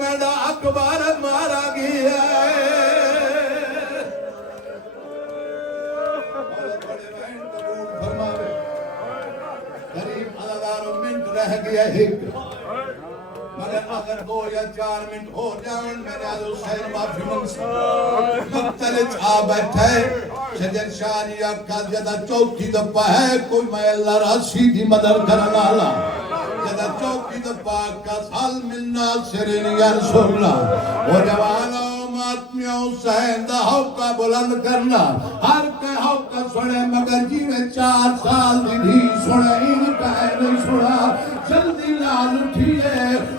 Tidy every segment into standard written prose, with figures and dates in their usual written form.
मेरा अकबर मारा गया करीब आधा मिनट रह गया मगर अगर 2 या 4 मिनट हो जाए मेरे हुसैन माफी मंगता आ बैठे शजर शाह या का जदा चौथी दफा है कोई मैं अल्लाह रासी दी मदद करने वाला जदा चौथी दफा का साल मिलना सिरिन या रसूलल्लाह वो जवानों आत्मियों हुसैन दा हौका बुलंद करना हर के हौका सुने मगर जिवें 4 साल दी धी सुने इन कह नहीं सुना जल्दी लाल उठिए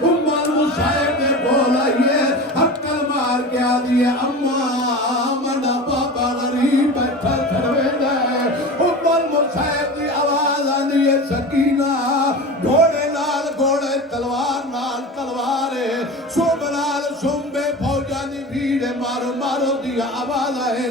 उम्मर हुसैन ने बोलाइए हक्कल मार के आ दिए अम्मा मना बाबा गरीब बैठा खड़वे दे उम्मर हुसैन की आवाज आनी है सकीना घोड़े नाल घोड़े तलवार नाल तलवार सुब नाल सुंबे फौजा दी भीड़ मारो मारो दी आवाज आए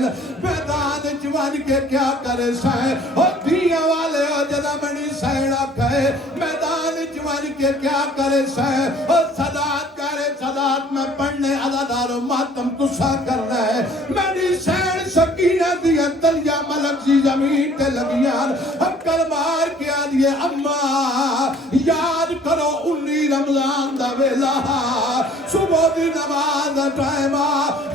मैदान जवान के क्या करे सै ओ दिया वाले ओ जदा मनी सैना कहे मैदान जवान के क्या करे सै ओ सदात करे सदात में पढ़ने अदादारो मातम तुसा कर रहे मनी सैन सकीना दिया तलिया मलक सी जमीन ते लगियां हक्कल मार के आ दिए अम्मा याद करो 19 रमजान दा वेला सुबह दी नमाज दा टाइम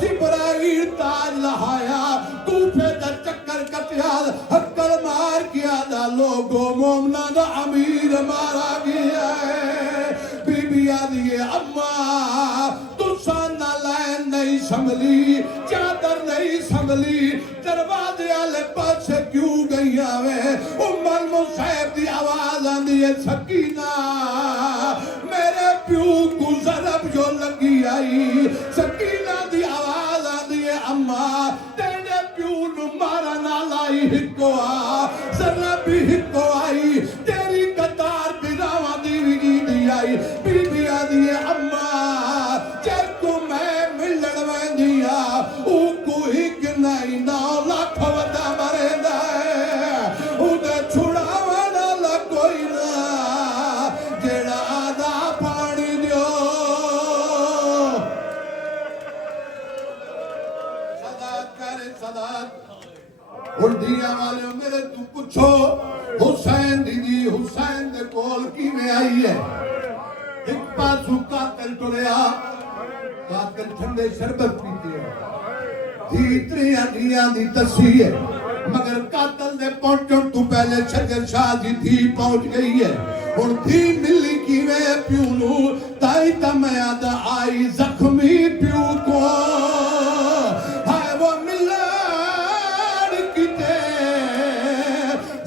जिब्राइल ताज लहाया तूफे दा चक्कर कटिया हक्कल मार किया दा लोगो मोमना दा अमीर मारा गया बीबी आ दिए अम्मा तुसा ना लैन नहीं संभली चादर नहीं संभली दरवाजे वाले पासे क्यों गई आवे उम्मर मुसैब दी आवाज आंदी है सकीना मेरे प्यू को जरब जो लगी आई सकीना दी आवाज आंदी है अम्मा तेरे प्यू नु मारा ना लाई हिको आ जरा भी हिको आई तेरी कतार बिरावा दी दी आई बीबी आंदी है अम्मा जब को मैं मिलन वेंदिया ओ को हिक नहीं 9 लाख वदा मरेंदा उदे छुड़ावा ना कोई ना जेड़ा आदा पानी दियो सदात करे सदात उड़दिया वाले मेरे तू पूछो हुसैन दीदी हुसैन दे कोल किवें आई है एक पासू कातिल टुरिया कातिल ठंडे शरबत पीते है धीतरियां दियां दी तसी है मगर कातिल दे पहुंचण तू पहले शजर शाह दी धी पहुंच गई है हुन धी मिली किवें प्यू नू ताई तमया दा आई जख्मी प्यू को हाय वो मिलन किते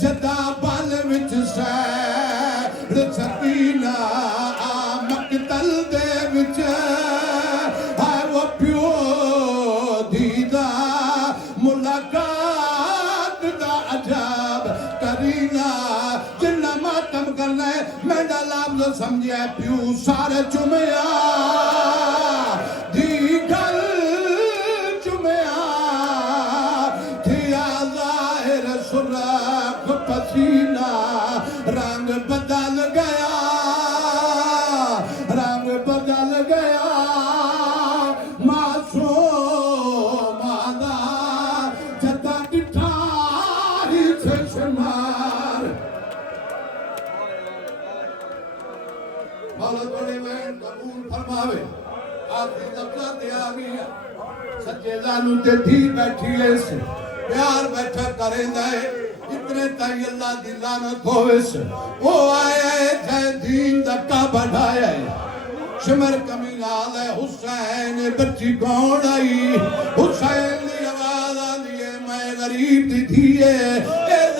जदा बाल विच सैर सकीना मकतल दे विच हाय वो प्यो दीदा मुलाकात दा अजाब करीना जिन्ना मातम करना है मेरा लाभ समझे प्यू सारे चुमया दी गल चुमया थिया जाहिर सुराख पसीना रंग बदल गया रंग बदल गया मासूम आदा जदा डिठा ही से शमार मौला तोड़े में कबूल फरमावे आखिरी दफा ते आ गया सच्चे जानू ते धी बैठी है प्यार बैठा करेंदा है इतने ताई अल्लाह दी लानत होवेस वो आया है जय दीन धक्का बढ़ाया है सिमर कमीनाल है हुसैन बच्ची कौन आई हुसैन दी आवाज आंदी है मैं गरीब दी थी ए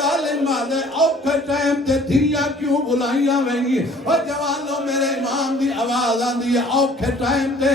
जालिमा दे औखे टाइम ते धिया क्यों बुलाइयां वेंगी ओ जवानों मेरे इमाम दी आवाज आंदी है औखे टाइम ते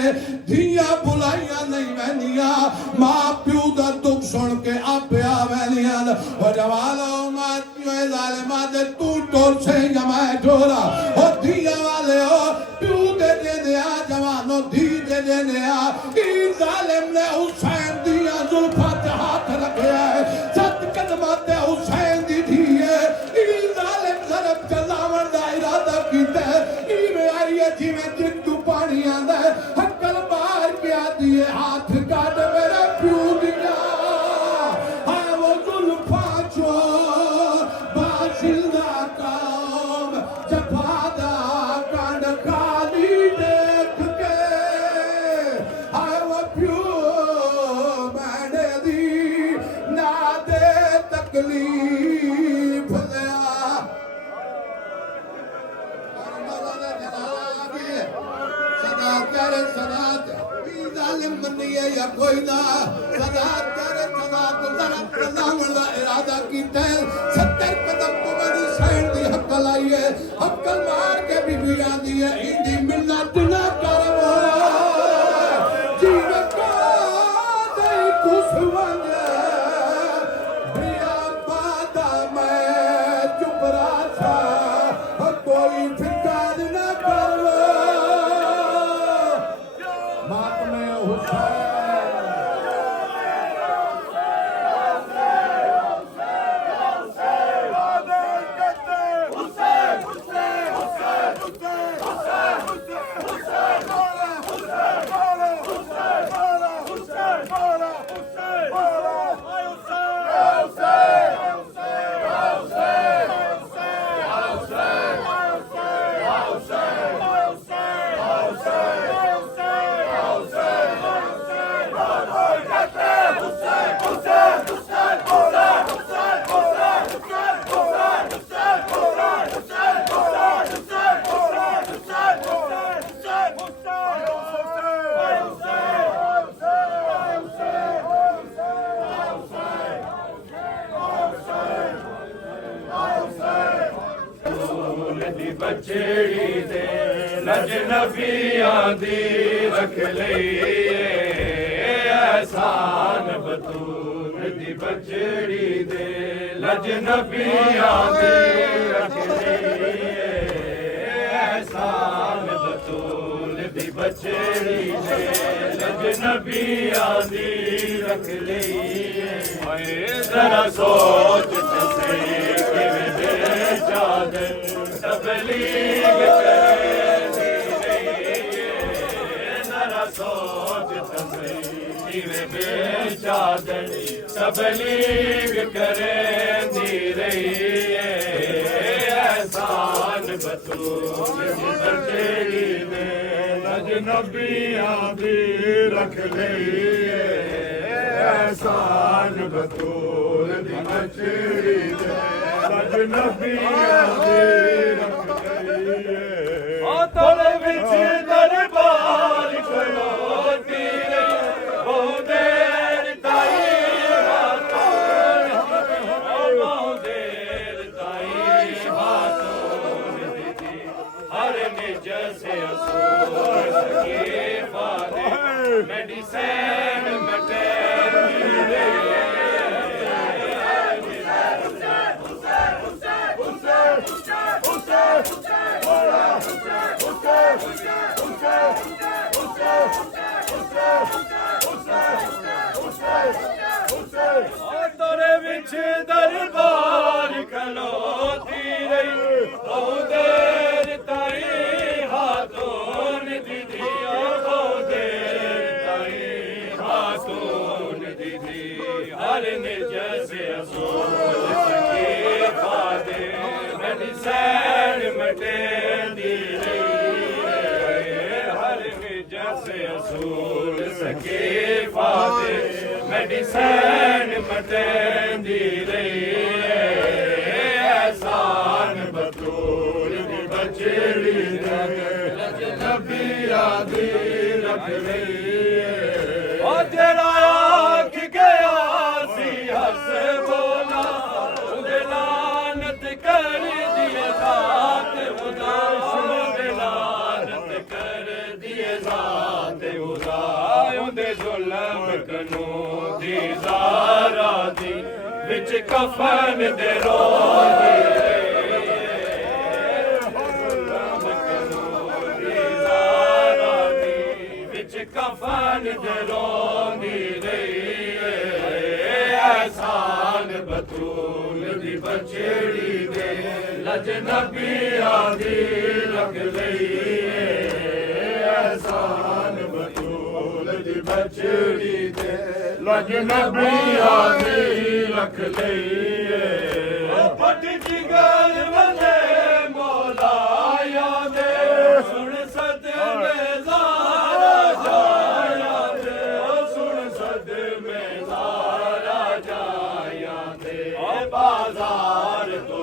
धिया बुलाइयां नहीं वेंदियां मां प्यो दा दुख सुन के आपे आ वेंदियां ओ जवानों मां प्यो जालिमा दे तू टोर से जमाए टोरा ओ धिया वाले ओ प्यो दे आ जवानों धी दे देने आ ई जालिम ने हुसैन दिया जुल्फा ते हाथ रखया है 7 कदम ते हुसैन दी धी है ई जालिम जरब चलावन दा इरादा कीता है ई में आई है जिवें जिंदू पानी आंदा है तेरे सदात जालिम बनिए या कोई ना सदात तेरे सदात को तरफ प्रदान दा इरादा कीता है 70 कदम को मेरी साइड दी हक्कल आई है हक्कल मार के बीबी आंदी है इंदी मिन्नत ना कर जीवन का दे कुसवन बिया पादा मैं चुप रहा कोई फिकर न कर मातमे हुसैन बचड़ी दे लजनबियां दी रख लईए एहसान बतूल दी बचड़ी दे लजनबियां दी रख लईए एहसान बतूल दी बचड़ी दे लजनबियां दी रख लईए जरा सोच सही किवें बेचा दे तबलीग करे जरा सोच सही बेचा दे तबलीग करे दी रही एहसान बतूल बचड़ी दे लजनबियां दी रख लईए एहसान बतूल दी बचड़ी दे लजनबियां दी रख लईए तोले विच दरबार खलोती रही बहुत देर ताई बहुत देर ताई हाथों दीदी हर निज से असूल सके फादे मेडिसिन मटे तोरे विच दरबार खलोती रही बहुत देर ताई हाथों दीदी बहुत देर ताई हाथों दीदी हर निज से असूल सके फादे मेडिसिन मटे दी हर निज से असूल सके फादे मेडिसिन मटेंदी रही एहसान बतूल दी बचड़ी दे लजनबियां दी रख लईए ओ तेरा आख गया सी हस बोला उदे लानत कर दिए जात खुदा उदे लानत कर दिए जात खुदा उदे जुल्म कनो दी ज़ारा दी विच कफन दे रोंदी कफन दे रोंदी रही एहसान बतूल दी बचड़ी दे लजनबियां दी रख लईए एहसान बतूल दी बचड़ी दे लजनबियां दी रख लईए फट जिगर वंदे मौला यादे सुन सदमे बाजार तो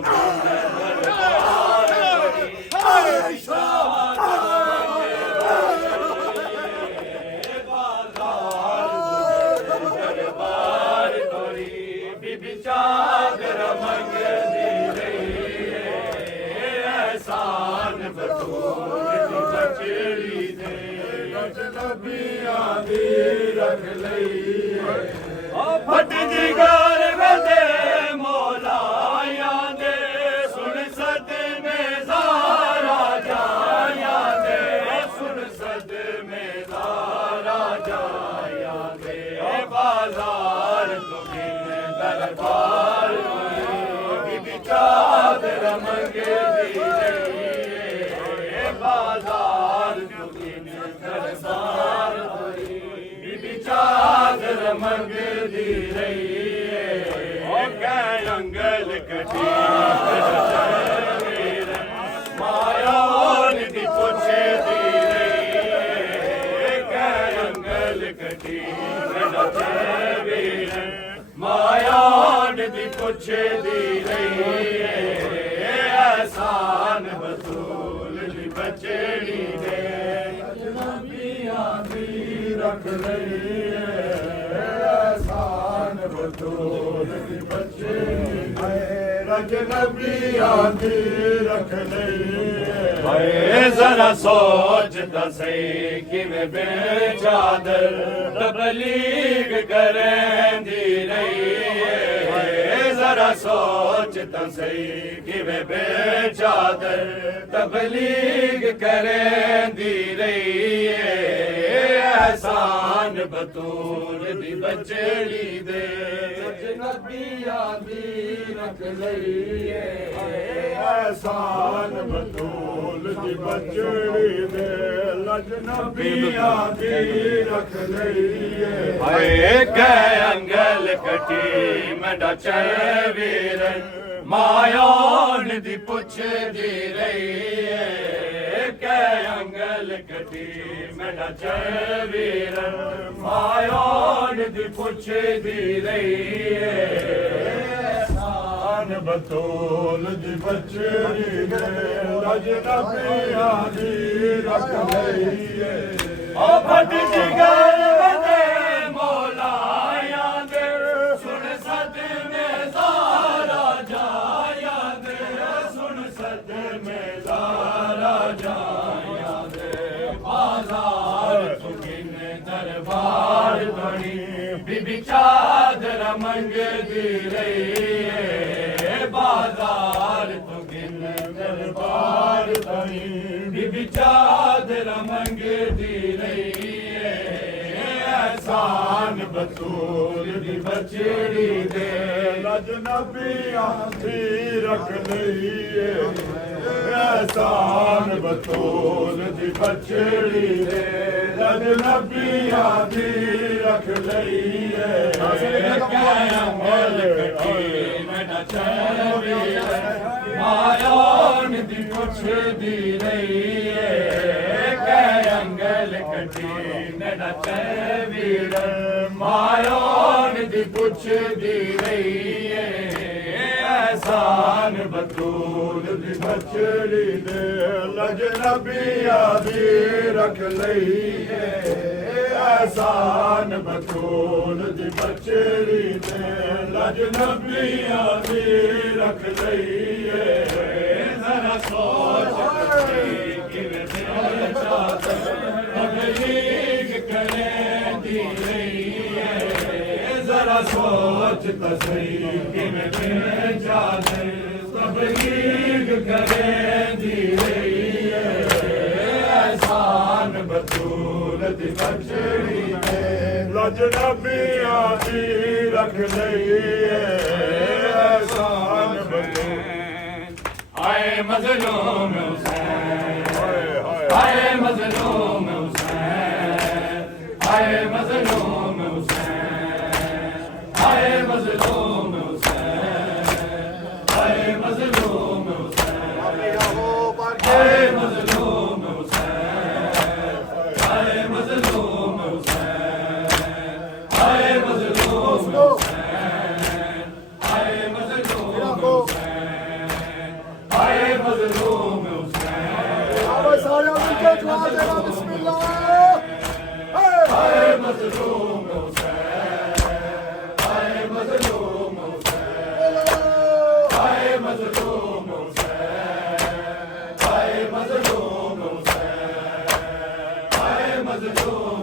नबियां दी रख लईए फट जिगर वदे मौलाया दे सुन सदमे ज़ारा जाया दे सुन सदमे ज़ारा जाया दे बाजार तो बिन दरबार बीबी चादर मंगे दी बाजार तो बिन दरबार बीबी चादर मंगदी रही अंगल कटी माया निधि पुछे दी रही अंगल कटी माया निधि पुछे दी रही एहसान बतूल दी बचड़ी दे नबियां दी रख लई एहसान बतूल दी बचड़ी दे नबियां दी रख लई जरा सोच ता सही किवें बेचादर तबलीग करेंदी रही जरा सोच ता सही किवें बेचादर तबलीग करेंदी रही एहसान बतूल दी बचड़ी दे नबियां दी रख लई एहसान बतूल दी बचड़ी दे नबियां दी रख लई अंगल कटी मेरा चवीरन मायान दी पुछ दी रही अंगल कटी मेरा चवीरन मायान दी पुछ दी रही बतूल दी बचड़ी दे नबियां दी रख लई ओ फट जिगर वदे मौलाया दे सुन सदमे ज़ारा जाया दे सुन सदमे ज़ारा जाया दे बाजार तो बिन दरबार बनी बीबी चादर मंगदी रही बाजार तो बिन दरबार बनी बीबी चादर मंगदी रही एहसान बतूल दी बचड़ी दे नबियां दी रख लई एहसान बतूल दी बचड़ी दे नबियां दी रख लई अंगल कटी मेरा मायान दी पुछ दी रही अंगल कटी मेरा चवीर मायान दी पुछ दी रही एहसान बतूल दी बचड़ी दे नबियां दी रख लई एहसान बतूल दी बचड़ी दे नबियां दी रख लई जरा सोच किवें तबलीग करेंदी रही जरा सोच ता सही किवें बेचादर तबलीग करेंदी रही एहसान बतूल दी बचड़ी दे नबियां दी रख लई एहसान बतूल आए मज़लूम हुसैन आए मज़लूम हुसैन आए मज़लूम हुसैन आए मज़लूम हुसैन आए मज़लूम हुसैन आए मज़लूम हुसैन आए मज़लूम हुसैन आए मज़लूम हुसैन आए मज़लूम हुसैन आए मज़लूम हुसैन बिस्मिल्लाह आए मज़लूम हुसैन आए मज़लूम हुसैन आए मज़लूम हुसैन आए मज़लूम हुसैन आए मज़लूम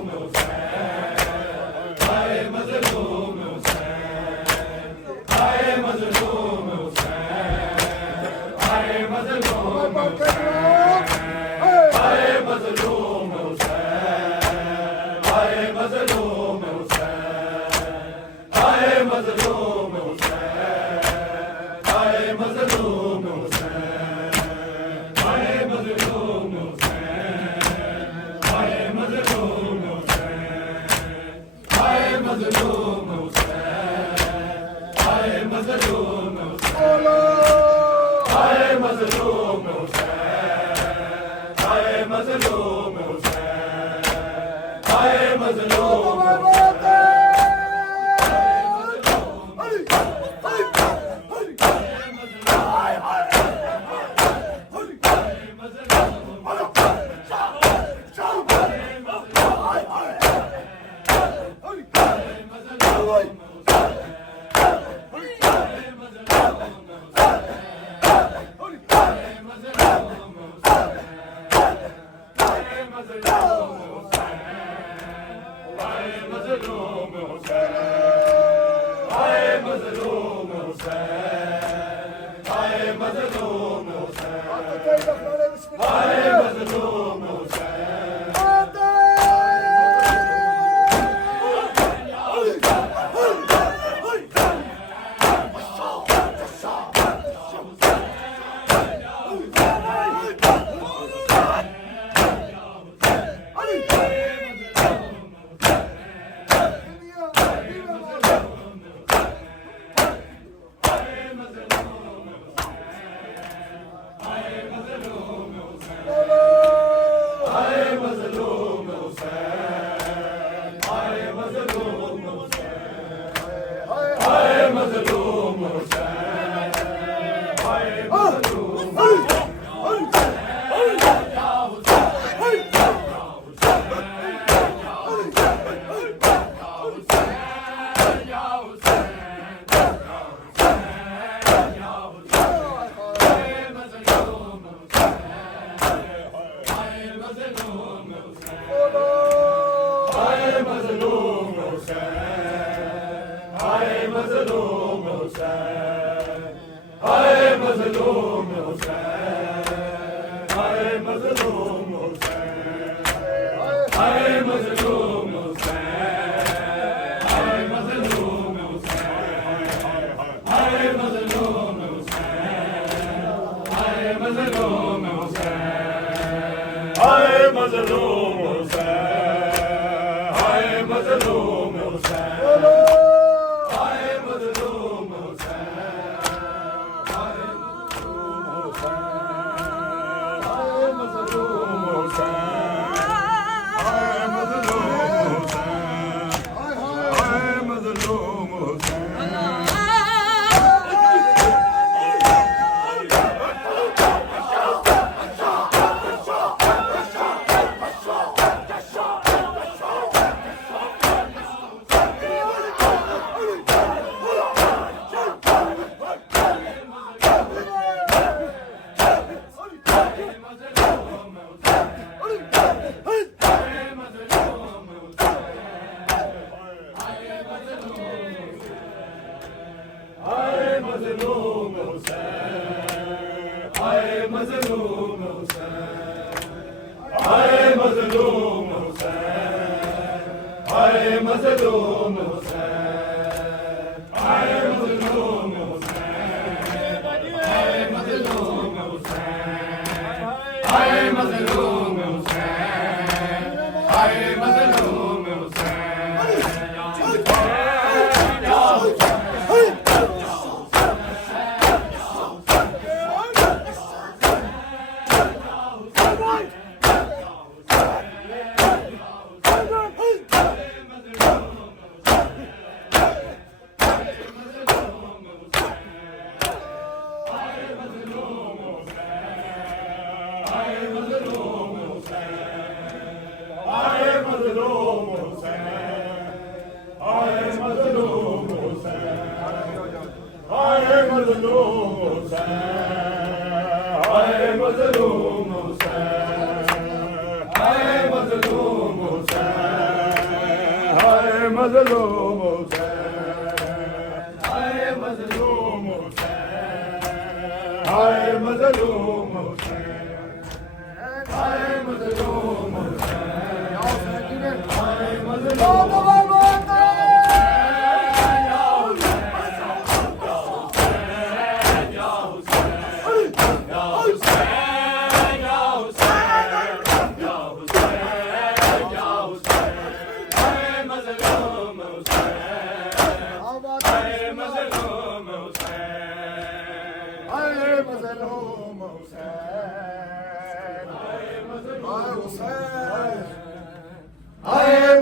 हाय मजलूम Hussein,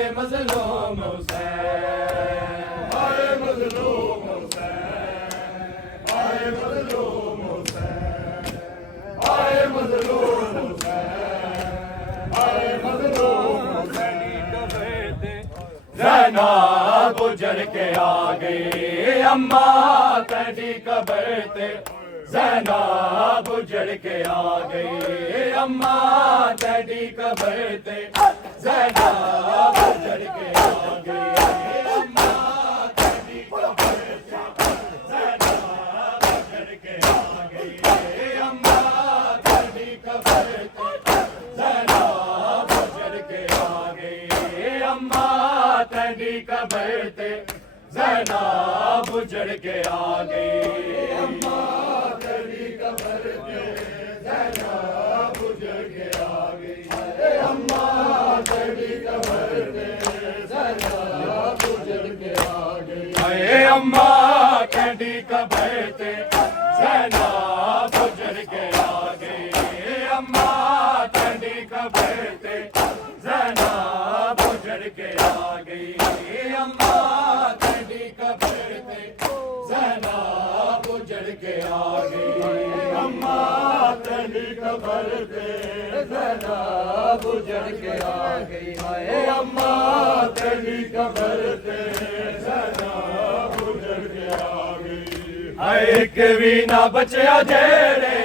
हाय मजलूम हुसैन, हाय मजलूम हुसैन, हाय मजलूम हुसैन, हाय मजलूम हुसैन, हाय मजलूम हुसैन। ज़ैनब उजड़ के आ गई अम्मा तेरी कब्र ते, ज़ैनब उजड़ के आ गई अम्मा तेरी कब्र ते, ज़ैनब उजड़ के आ गई अम्मा तेरी कब्र ते, ज़ैनब उजड़ के आ गई अम्मा तेरी कब्र ते, ज़ैनब उजड़ के आ गई अम्मा तेरी कब्र ते, ज़ैनब उजड़ के आ गई अम्मा तेरी कब्र ते, ज़ैनब उजड़ के आ गई अम्मा तेरी कब्र ते, ज़ैनब उजड़ के आ गई। हाय अम्मा तेरी कब्र ते, ज़ैनब उजड़ के आ गई अम्मा तेरी कब्र ते, ज़ैनब उजड़ के आ गई अम्मा तेरी कब्र ते, ज़ैनब उजड़ के आ गई अम्मा तेरी कब्र ते, ज़ैनब उजड़ के आ गई। हाय अम्मा तेरी कब्र ते, ज़ैनब उजड़ के आ गई। हाय एक भी ना बचया जेड़े,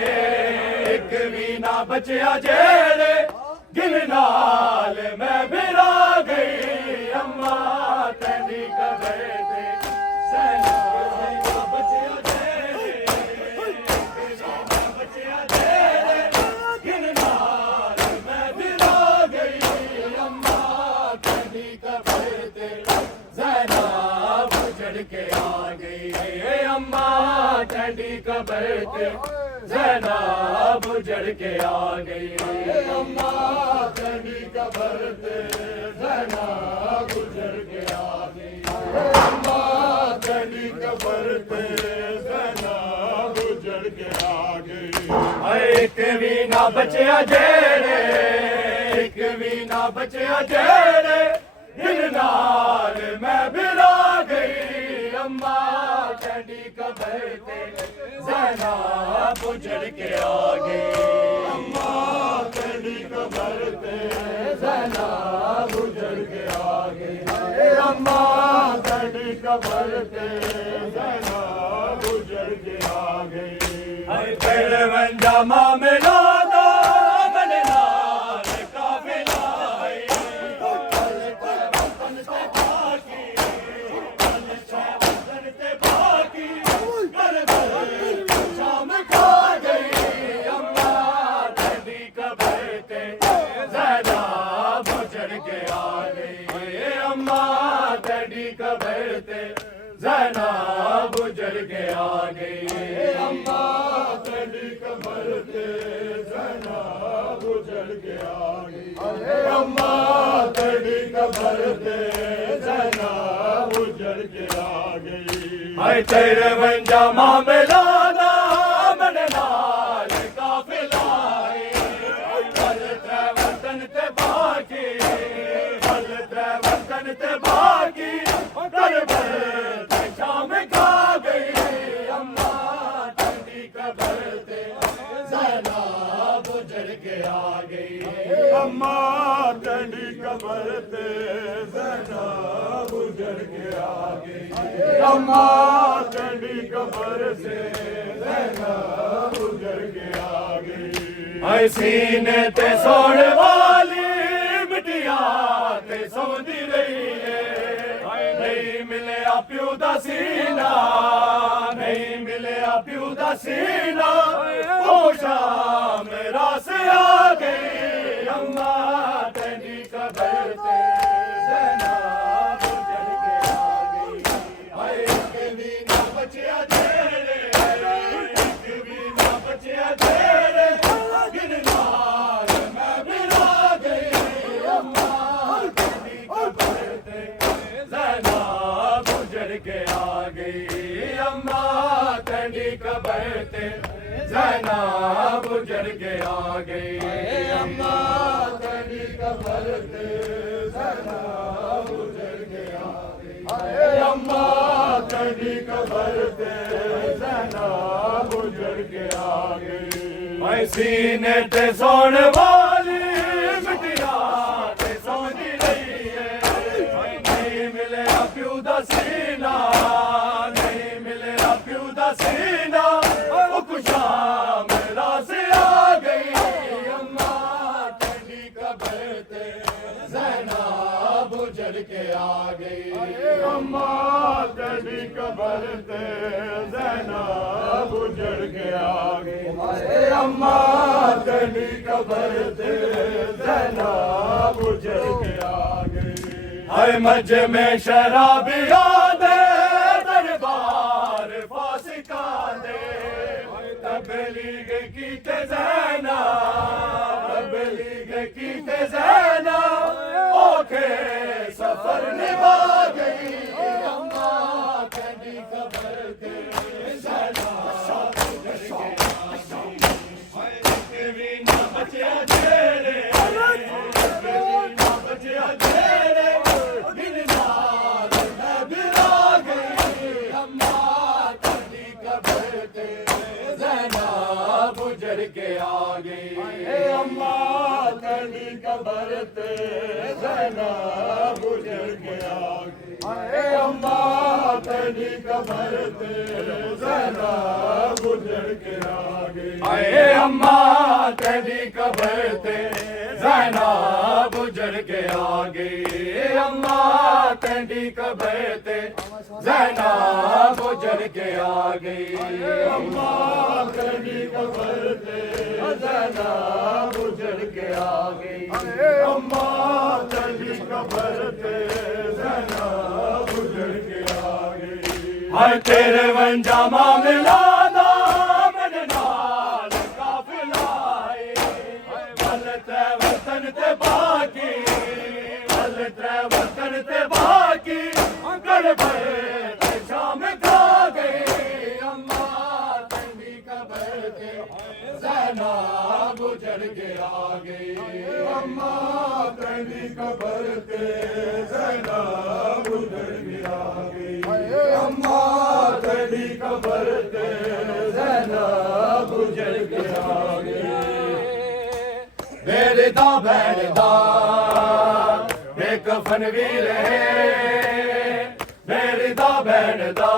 एक भी ना बचया जेड़े, गिरनाल मैं बिरा गई अम्मा तेरी कब्र ते, ज़ैनब ना बचया जेड़े, एक भी ना बचया जेड़े, गिरनाल मैं बिरा गई अम्मा तेरी कब्र ते, ज़ैनब उजड़ के आ गई अम्मा तेरी कब्र ते, ज़ैनब उजड़ के आ गई अम्मा तेरी कब्र ते, ज़ैनब उजड़ के आ गई। अम्मा तेरी कब्र ते, ज़ैनब उजड़ के आ गई। एक भी ना बचया जेड़े, एक भी ना बचया जेड़े, गिरनार मैं बिरा गई अम्मा तेरी कब्र ते, ज़ैनब उजड़ के आ गई अम्मा तेरी कब्र ते, ज़ैनब उजड़ के आ गई। अम्मा तेरी कब्र ते, ज़ैनब उजड़ के आ गई। तेरे वंजा मामला दा मन नाल काफिला है, पल ते वतन ते बाकी, पल ते वतन ते बाकी, करबल शाम खा गई अम्मा तेरी कब्र ते, ज़ैनब उजड़ के आ गई अम्मा तेरी कब्र ते, ज़ैनब उजड़ के आ गई अम्मा तेरी कब्र ते, ज़ैनब उजड़ के आ गई। अम्मा तेरी कब्र ते, ज़ैनब उजड़ के आ गई। हाय तेरे वंजा मामला दा मन नाल काफिला है, पल ते वतन ते बाकी, पल ते वतन ते बाकी, करबल ते शाम खा गई अम्मा तेरी कब्र ते, ज़ैनब उजड़ के आ गई अम्मा तेरी कब्र ते, ज़ैनब उजड़ के आ गई। अम्मा तेरी कब्र से, ज़ैनब उजड़ के आ गई। हाय सीने ते सोण वाली बिटिया ते सौंदी रही है, नहीं मिलिया प्यू दा सीना, नहीं मिलिया प्यू दा सीना, ओ शाम रास आ गई अम्मा तेरी कब्र ते, ज़ैनब उजड़ के आ गई। हाय एक भी ना बचया जेड़े, एक भी ना बचया जेड़े, गिरनार मैं बिरा गई अम्मा तेरी कब्र ते, ज़ैनब उजड़ के आ गई अम्मा तेरी कब्र ते, ज़ैनब उजड़ के आ गई अम्मा तेरी कब्र ते, ज़ैनब सीने ते सोने वाली मिटिया ते समझी रही है नहीं मिले प्यू दा सीना नहीं मिले प्यू दा सीना ओ खुशाम रासे आ गई अम्मा तेरी कब्र ते ज़ैनब उजड़ के आ गई अम्मा तेरी कब्र ते ज़ैनब उजड़ के आ गई अम्मा तेरी कब्र ते ज़ैनब उजड़ के आ गई हाय मज में शराबिया दे दरबार फासिका दे तबलीग की ते ज़ैनब तबलीग की ते ज़ैनब ओके सफर निभा गई अम्मा तेरी कब्र ते ज़ैनब भी ना बचे तेरे भी ना बचे तेरे दिन रात मैं बिला गई अम्मा तेरी कब्र ते ज़ैनब उजड़ के आ गई अम्मा तेरी कब्र ते ज़ैनब उजड़ के आ गई अम्मा तेरी कब्र ते ज़ैनब उजड़ के आ गई आए अम्मा तेरी कब्र ते ज़ैनब उजड़ के आ गई अम्मा तेरी कब्र ते ज़ैनब उजड़ के आ गई अम्मा तेरी कब्र ते ज़ैनब उजड़ के आ गई अम्मा तेरी कब्र ते ज़ैनब उजड़ के आ गई हाय तेरे वंजामा मिला दा मेरे नाल काफिला है वल ते वतन ते बाकी वल ते वतन ते बाकी गड़ भरे ते शाम खा गई अम्मा तेरी कब्र ते ज़ैनब उजड़ के आ गई अम्मा तेरी कब्र ते ज़ैनब उजड़ के आ गई अम्मा तेरी कब्र ते ज़ैनब उजड़ के आ गई मेरे दा भैन दा बेकफन वीर है मेरे दा भैन दा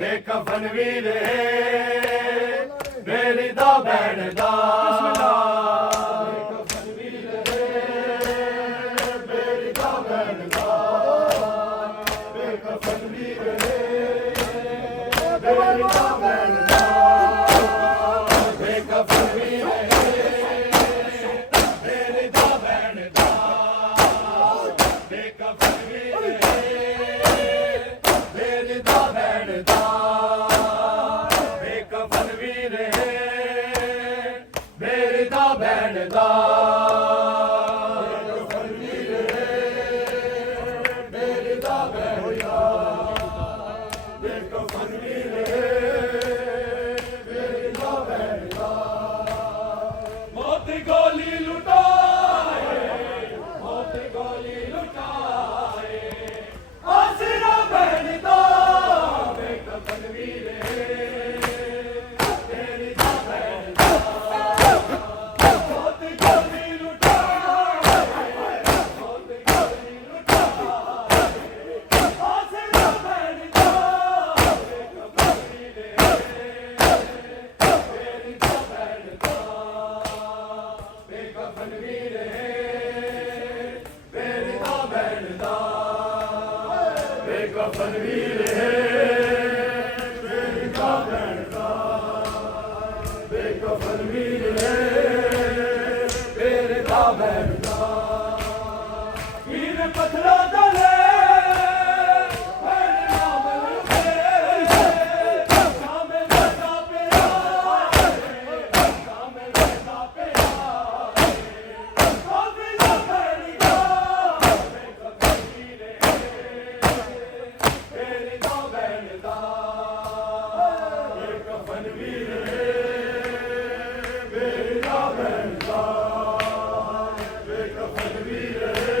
बेकफन वीर है मेरी दा भैन दा बेकफन वीर है मेरी दा भैन दा बेकफन वीर है मेरी दा भैन दा बेकफन वीर है मेरी दा भैन दा बेकफन वीर है मेरी दा भैन दा बेकफन वीर है मेरी दा भैन दा बेकफन वीर है मेरी दा भैन दा बेकफन वीर है मेरी दा भैन दा मौत गोली लुटाए मौत गोली लुटाए आसरा बहन दा बेकफन वीर है तेरी दा बहन दा मौत गोली लुटाए मौत गोली लुटाए आसरा बहन दा बेकफन वीर है तेरी दा बहन दा बेकफन वीर है मेरी दा बहन दा बेकफन वीर है मेरी दा बहन दा बेकफन वीर है मेरी दा बहन दा वीर पत्थरा दले मेरे नाम लुटे शाम लगा पेरा शाम लगा पेरा काफिला बहन दा बेकफन वीर है मेरी दा बहन दा बेकफन वीर है मेरी दा बहन दा बेकफन वीर है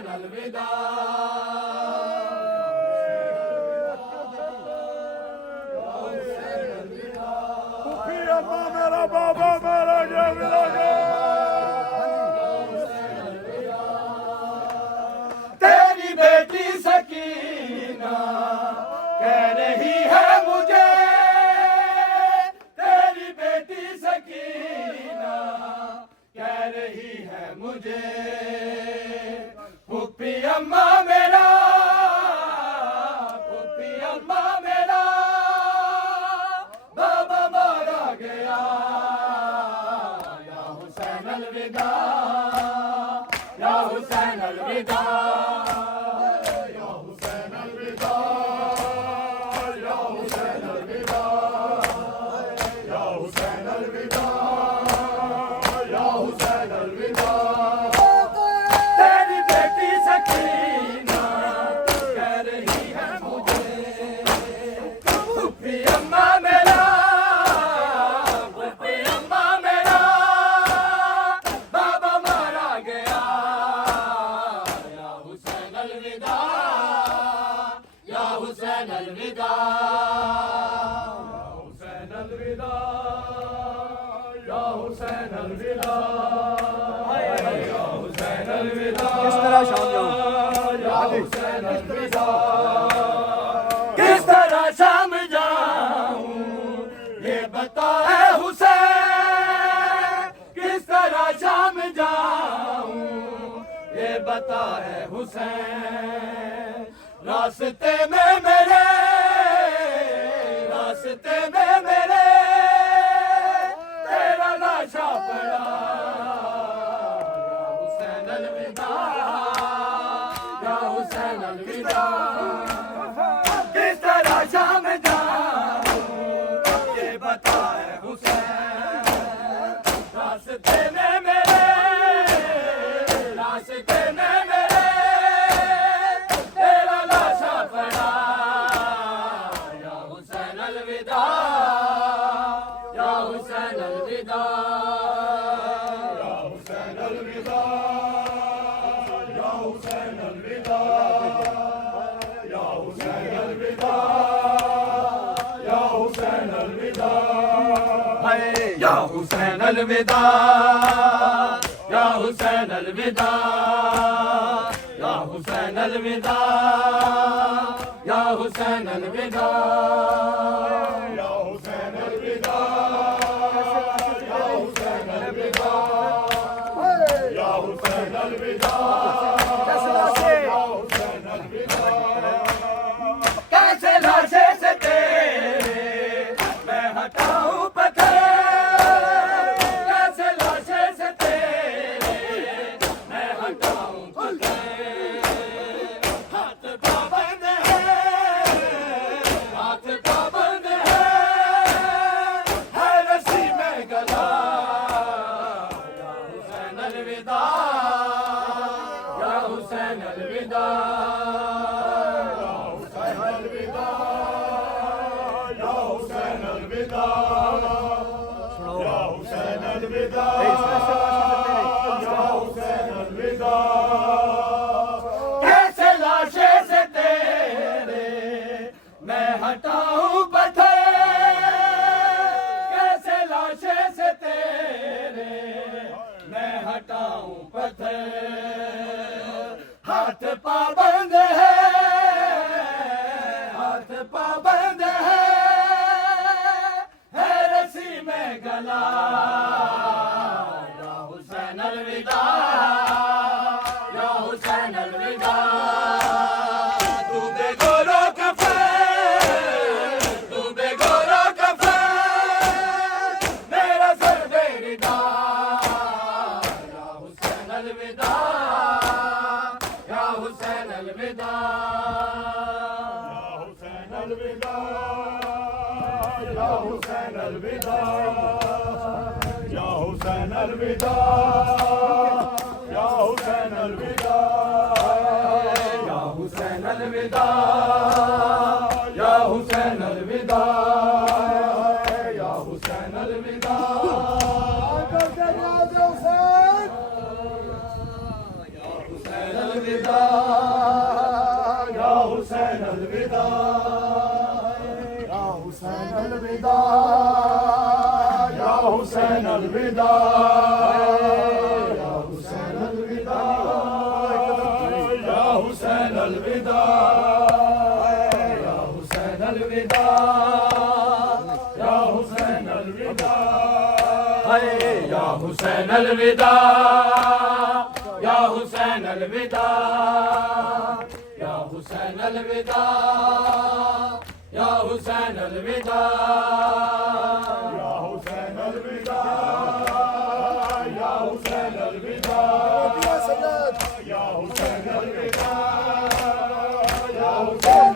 हुसैन अलविदा मेरा बाबा मेरा ये मिला तेरी बेटी सकीना कह रही है मुझे तेरी बेटी सकीना कह रही है मुझे पुप्पी अम्मा मेरा बाबा मारा गया या हुसैन अलविदा या हुसैन अलविदा या हुसैन अलविदा या हुसैन अलविदा या हुसैन अलविदा या हुसैन अलविदा तेरी बेटी सकीना कह रही है मुझे पुप्पी अम्मा मेरा पुप्पी अम्मा मेरा बाबा मारा गया या हुसैन अलविदा या हुसैन अलविदा हुसैन अलविदा या हुसैन अलविदा या हुसैन अलविदा किस तरह शाम जाऊं या हुसैन अलविदा किस तरह शाम जाऊं ये बता है हुसैन किस तरह शाम जाऊं ये बता है हुसैन रास्ते में मेरे तेरा लाशा पड़ा या हुसैन अलविदा या हुसैन अलविदा किस तरह शाम जाऊं ये बता है हुसैन रास्ते में मेरे तेरा लाशा पड़ा या हुसैन अलविदा या हुसैन अलविदा या हुसैन अलविदा या हुसैन अलविदा या हुसैन अलविदा या हुसैन अलविदा या हुसैन अलविदा या हुसैन अलविदा या हुसैन अलविदा या हुसैन अलविदा या हुसैन अलविदा या हुसैन अलविदा या हुसैन अलविदा कैसे लाशे से तेरे मैं हटाऊं पत्थर कैसे लाशे से तेरे मैं हटाऊं पत्थर हाथ पाबंद है रस्सी में गला या हुसैन अलविदा या हुसैन अलविदा या हुसैन अलविदा या हुसैन अलविदा या हुसैन अलविदा कैसे लाशे से तेरे मैं हटाऊं पत्थर कैसे लाशे से तेरे मैं हटाऊं पत्थर हाथ पाबंद है रस्सी में गला या हुसैन अलविदा या हुसैन अलविदा तू बेगोरो कफन मेरा सर बेरिदा या हुसैन अलविदा या हुसैन अलविदा अलविदा या हुसैन अलविदा या हुसैन अलविदा या हुसैन अलविदा या हुसैन अलविदा या हुसैन अलविदा या हुसैन अलविदा या हुसैन अलविदा या हुसैन अलविदा या हुसैन अलविदा या हुसैन अलविदा या हुसैन अलविदा या हुसैन अलविदा या हुसैन अलविदा या हुसैन अलविदा या हुसैन अलविदा या हुसैन अलविदा या हुसैन अलविदा या हुसैन अलविदा या हुसैन अलविदा या हुसैन अलविदा या हुसैन अलविदा या हुसैन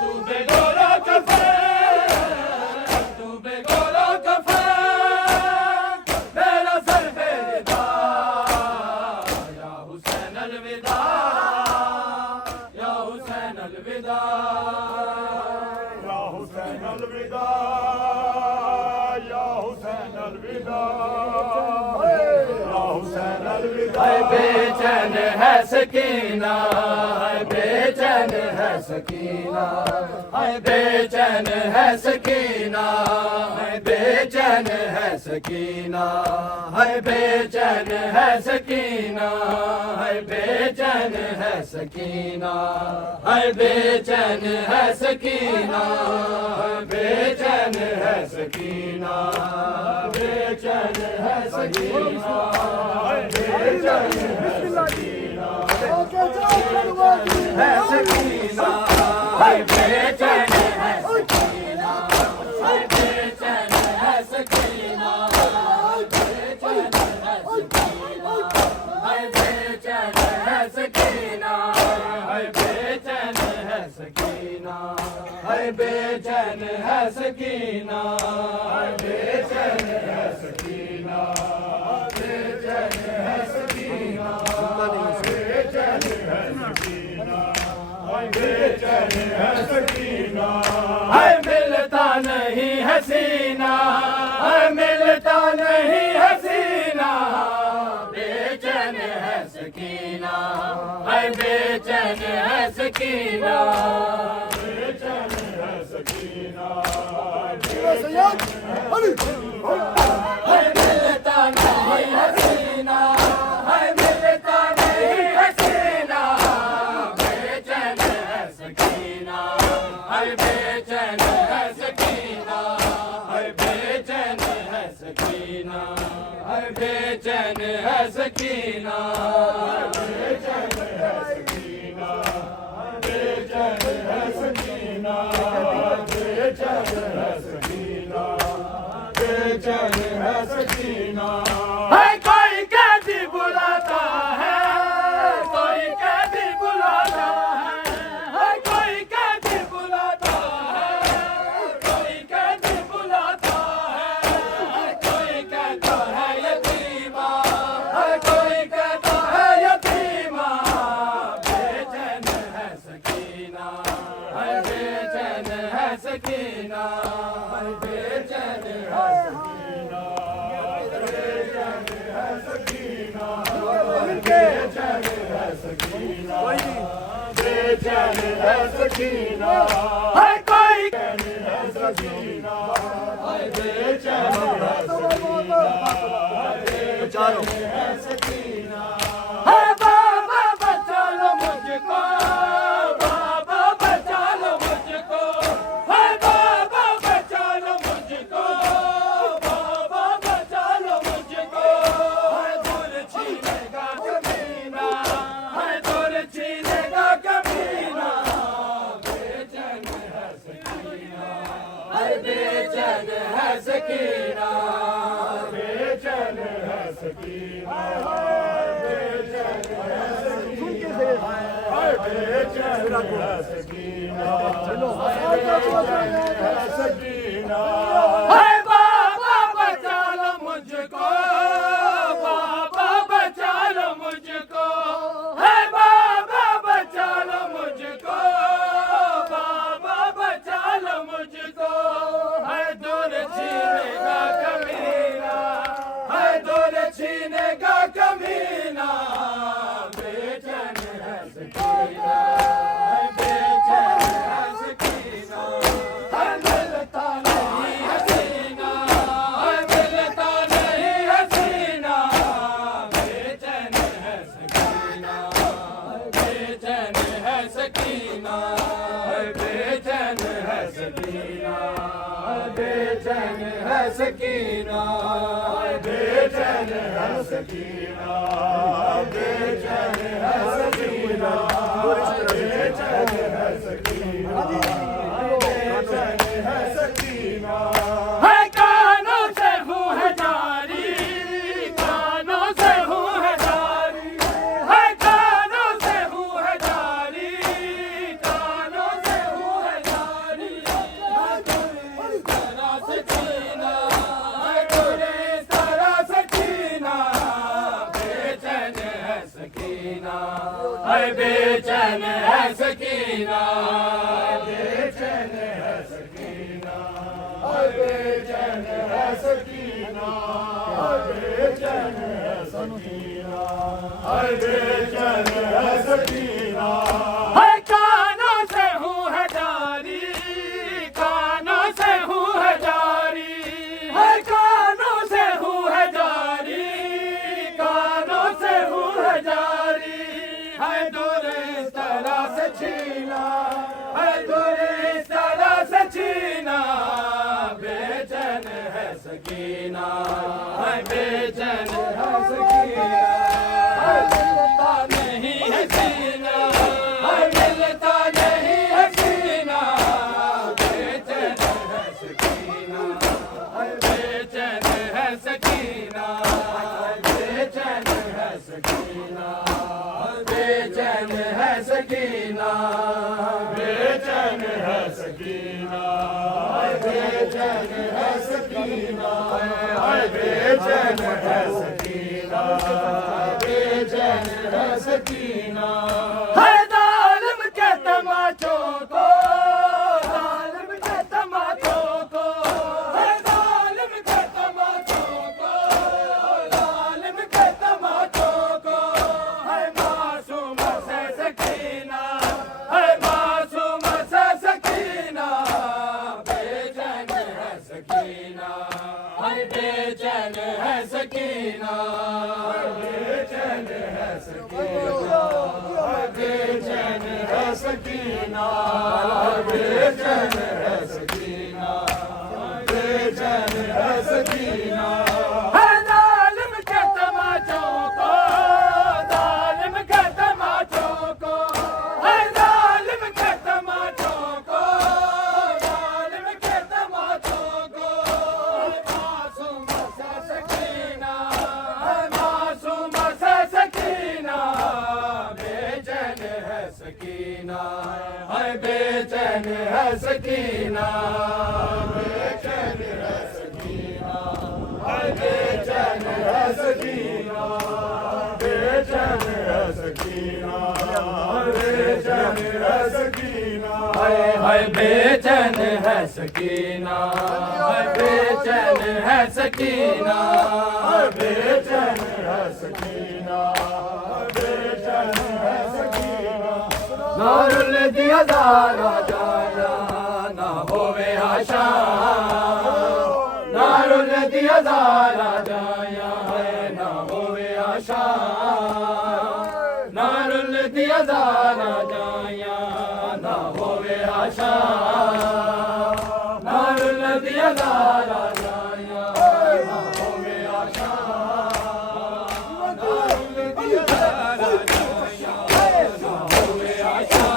तू बेगोरा कफन तू बेगोरा कफन मेरा सर बेदा या हुसैन अलविदा या हुसैन अलविदा या हुसैन अलविदा या हुसैन अलविदा या हुसैन अलविदा बेचैन है सकीना बेचैन है सकीना बेचैन है सकीना बेचैन है सकीना बेचैन है सकीना बेचैन है सकीना बेचैन है सकीना बेचैन है सकीना बेचैन है सकीना बेचैन है सकीना है सकीना बेचैन है सकीना बेचैन है सकीना बेचैन है सकीना बेचैन है सकीना बेचैन है सकीना बेचैन है सकीना बेचैन है सकीना बेचैन है सकीना बेचैन है सकीना मिलता नहीं हसीना मिलता नहीं हसीना बेचैन है सकीना बेचैन है सकीना बेचैन है सकीना मिलता नहीं हसीना मिलता नहीं हसीना बेचैन है सकीना बेचैन है सकीना बेचैन है सकीना बेचैन है सकीना बेचैन है सकीना बेचैन है सकीना बेचैन है सकीना बेचैन है सकीना है कोई कैदी बुलाता है कोई कैदी बुलाता है कोई कैदी बुलाता है कोई कैदी बुलाता है कोई कहता है यतीमा कोई कहता है यतीमा बेचैन है सकीना बेचैन है सकीना बेचैन है सकीना बेचैन है सकीना बेचैन है सकीना बेचैन है सकीना है कोई बेचैन है सकीना बेचैन है सकीना बेचैन है सकीना है बाबा बचा लो मुझको बाबा बचा लो मुझको है बाबा बचा लो मुझको बाबा बचा लो मुझको है दूर छीनेगा कमीना है दूर छीनेगा कमीना बेचैन है सकीना है बेचैन है सकीना बेचैन है सकीना बेचैन है सकीना बेचैन है सकीना है सकीना है बाबा बचा लो मुझको बाबा बचा लो मुझको है बाबा बचा लो मुझको बाबा बचा लो मुझको है दूर छीनेगा कमीना है दूर छीनेगा कमीना सकीना बेचैन है सकीना बेचैन है सकीना बेचैन है सकीना बेचैन है सकीना है कानों से हूँ है जारी कानों से हूँ है जारी है कानों से हूँ है जारी कानों से हूँ है जारी तरह से जीना है तुझे तरह से जीना बेचैन है सकीना है बेचैन है सकीना बेचैन है सकीना है बेचैन है सकीना है बेचैन है सकीना है बेचैन है सकीना है कानों से हूँ है जारी कानों से हूँ है जारी है कानों से हूँ है जारी कानों से हूँ है जारी है दूर इस तरह से छीना है दूर इस तरह से छीना बेचैन है सकीना है बेचैन है सकीना है मिलता नहीं है सीना है मिलता नहीं है सीना बेचैन है सकीना है बेचैन है सकीना बेचैन है सकीना बेचैन है सकीना बेचैन है सकीना बेचैन है सकीना बेचैन है सकीना बेचैन है सकीना है जालिम के तमाचों को जालिम के तमाचों को है जालिम के तमाचों को जालिम के तमाचों को है मासूम से सकीना है मासूम से सकीना बेचैन है सकीना है बेचैन है सकीना बेचैन है सकीना बेचैन है सकीना बेचैन है सकीना बेचैन है सकीना है जालिम के तमाचों को जालिम के तमाचों को है जालिम के तमाचों को जालिम के तमाचों को मासूम से सकीना है मासूम से सकीना बेचैन है सकीना है बेचैन है सकीना बेचैन है सकीना है बेचैन है सकीना बेचैन है सकीना बेचैन है सकीना है बेचैन है सकीना है बेचैन है सकीना बेचैन है सकीना बेचैन है सकीना नारुल दिया दारा जाना ना होवे आशा नारुल दिया दारा जाया है ना होवे आशा नारुल दिया दारा जाया ना होवे आशा नारुल दिया दारा जाया ना होवे आशा नारुल दिया दारा जाया ना होवे आशा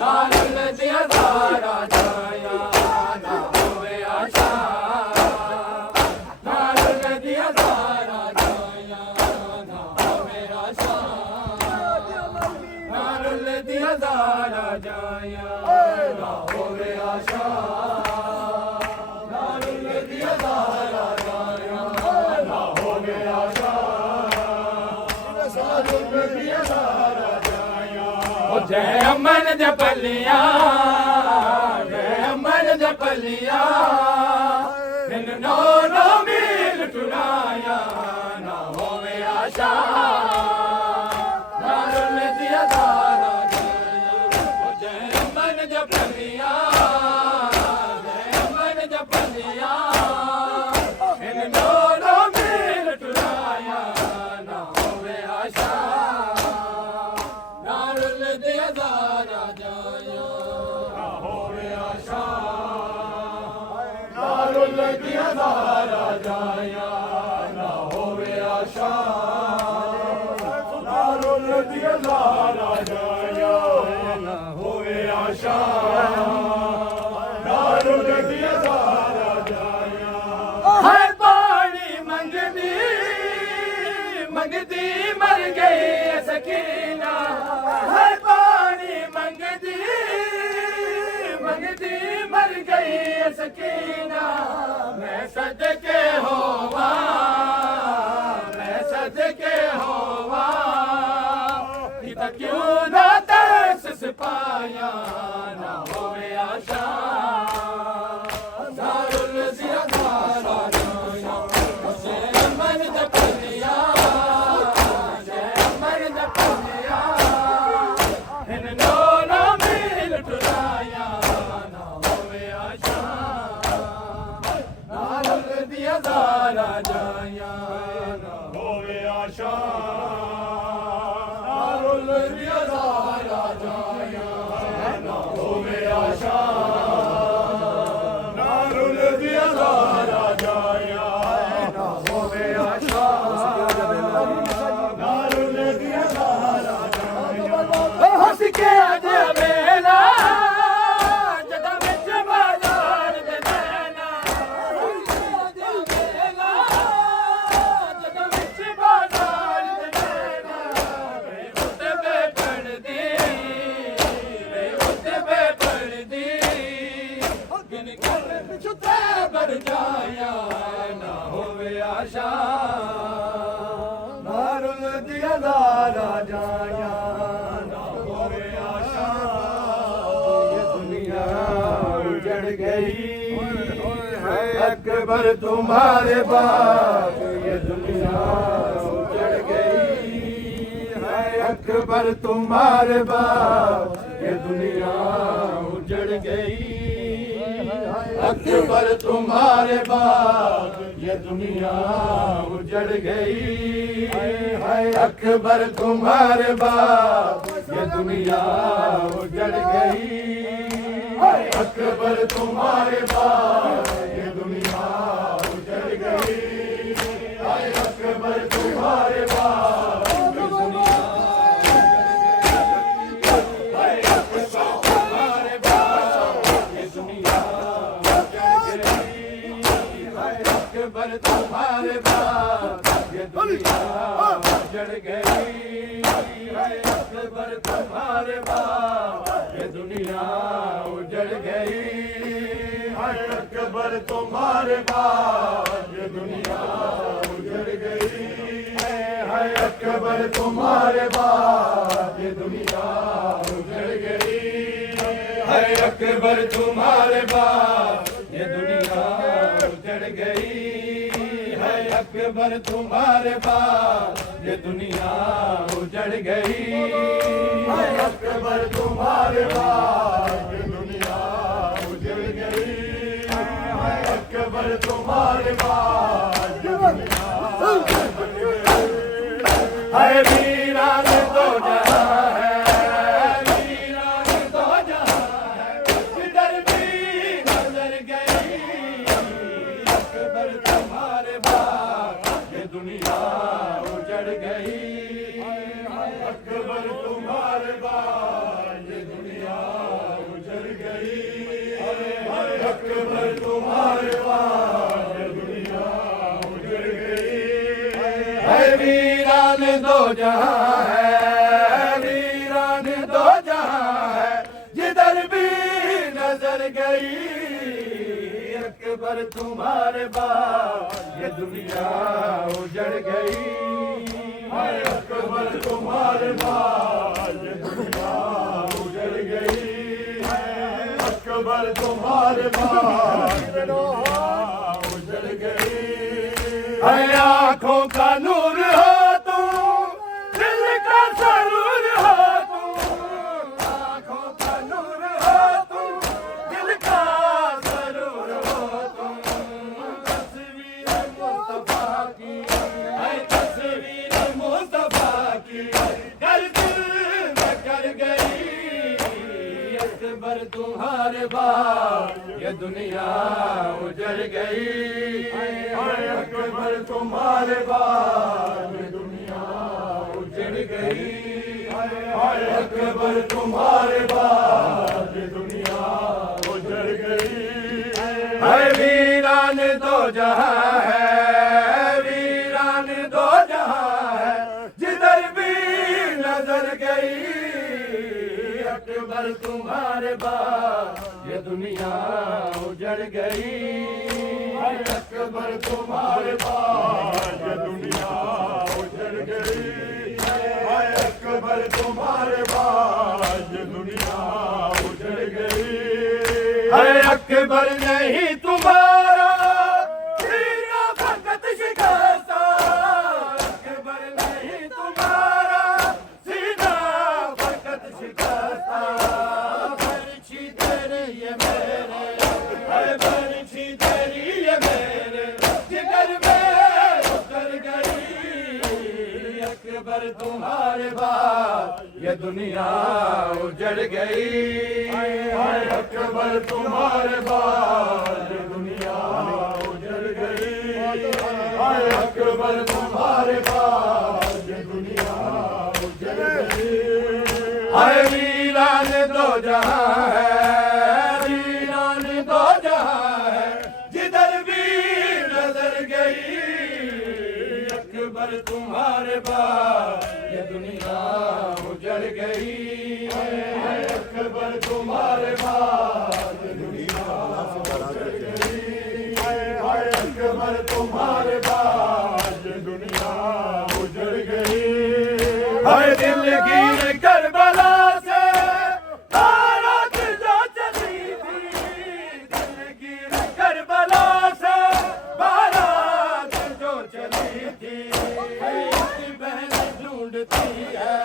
नारुल दिया दारा जाया ना होवे आशा नारुल दिया दारा जाया ना होवे आशा नारुल दिया दारा जाया ना होवे आशा नारुल दिया दारा जाया ना होवे आशा नारुल दिया दारा जाया ओ जय अमन जपलिया जय अमन जपलिया इन नो नो मील टुराया ना होवे आशा नारुल दिया दारा जाया ओ जय अमन जपलिया जय अमन जपलिया इन नो नो मील टुराया ना होवे आशा नारुल दिया दारा जाया ना होवे आशा जाया ना होवे आशा ना रुल दिया ज़ारा जाया ना होवे आशा ना रुल दिया ज़ारा जाया है पानी मंगदी मंगदी मर गई सकीना है पानी मंगदी मंगदी मर गई सकीना मैं सदके होवा मैं सदके होवा इता क्यों ना तरस सिपाया ना होवे आशा दारुल ज़िया दारा जाया से मन दपनिया से मन दपनिया इन दोनों मिल टुराया ना होवे आशा दारुल ज़िया दारा जाया ना होवे आशा दारुल ज़िया दारा जाया ना होवे आशा दारुल ज़िया दारा जाया ना होवे आशा दारुल ज़िया दारा जाया हंस के अज मेला जदा विच बाजार दे नैना हंस के अज मेला जदा विच बाजार दे नैना वे उत्ते पे पड़दी वे उत्ते पे पड़दी गिन कर पिछुते बढ़ जाया ना होवे आशा दारुल ज़िया दारा जाया ना होवे आशा ये दुनिया उजड़ गई है अकबर तुम्हारे बाप ये दुनिया उजड़ गई है अकबर तुम्हारे बाप ये दुनिया उजड़ गई अकबर तुम्हारे बाप ये दुनिया उजड़ गई है अकबर तुम्हारे बाप ये दुनिया उजड़ गई है अकबर तुम्हारे बाप ये दुनिया उजड़ गई है अकबर तुम्हारे बाप ये दुनिया है अकबर तुम्हारे बाप ये दुनिया अकबर तुम्हारे बाप ये दुनिया उजड़ गई है अकबर तुम्हारे बाप ये दुनिया उजड़ गई है अकबर तुम्हारे बाप ये दुनिया उजड़ गई है अकबर तुम्हारे बाप ये दुनिया उजड़ गई है अकबर तुम्हारे बाप ये दुनिया उजड़ गई है अकबर तुम्हारे बाप ये दुनिया उजड़ गई है अकबर तुम्हारे बाप ये दुनिया उजड़ गई है अकबर तुम्हारे बाप ये दुनिया है वीरान तो जहां है वीरान तो जहां है जिधर भी नजर गई अकबर तुम्हारे बाप ये दुनिया उजड़ गई अकबर तुम्हारे बाप ये दुनिया उजड़ गई अकबर तुम्हारे बाप ये दुनिया उजड़ गई है वीरान दो जहां है वीरान दो जहां है जिधर भी नजर गई अकबर तुम्हारे बाप ये दुनिया उजड़ गई है अकबर तुम्हारे बाप ये दुनिया उजड़ गई है अकबर तुम्हारे बाप ये दुनिया उजड़ गई है आँखों का नूर हो तुम दिल का सरूर हो तुम आँखों का नूर हो तुम दिल का सरूर हो तुम तस्वीर मुस्तफा की है तस्वीर मुस्तफा की कर दिल में कर गई अकबर तुम्हारे बाद ये दुनिया उजड़ गई। अकबर तुम्हारे बाद ये दुनिया उजड़ गई। अकबर तुम्हारे बाद ये दुनिया उजड़ गई। है वीरान दो जहां है, वीरान दो जहां है, जिधर भी नजर गई। अकबर तुम्हारे बाद ये दुनिया उजड़ गई। अकबर तुम्हारे बाद ये दुनिया उजड़ गई। अकबर तुम्हारे बाद ये दुनिया उजड़ गई। अकबर नहीं तुम्हारा सीना फकत शिकस्ता। अकबर नहीं तुम्हारा सीना फकत शिकस्ता। बरछी तेरी ये मेरे, बरछी तेरी ये मेरे जिगर में उतर गई। अकबर तुम्हारे बाद ये दुनिया उजड़ गई। अकबर तुम्हारे बाद ये दुनिया उजड़ गई। अकबर तुम्हारे बाद ये दुनिया उजड़ गई। है वीरान दो जहां है, वीरान दो जहां है, जिधर भी नजर गई। अकबर तुम्हारे बाद ये दुनिया उजड़ गई। अकबर तुम्हारे बाद ये दुनिया उजड़ गई। अकबर तुम्हारे बाद ये दुनिया उजड़ गई। है दिलगीर करबला से तारक जो चली थी। दिलगीर करबला से बारात जो चली थी। एक बहन ढूंढती है,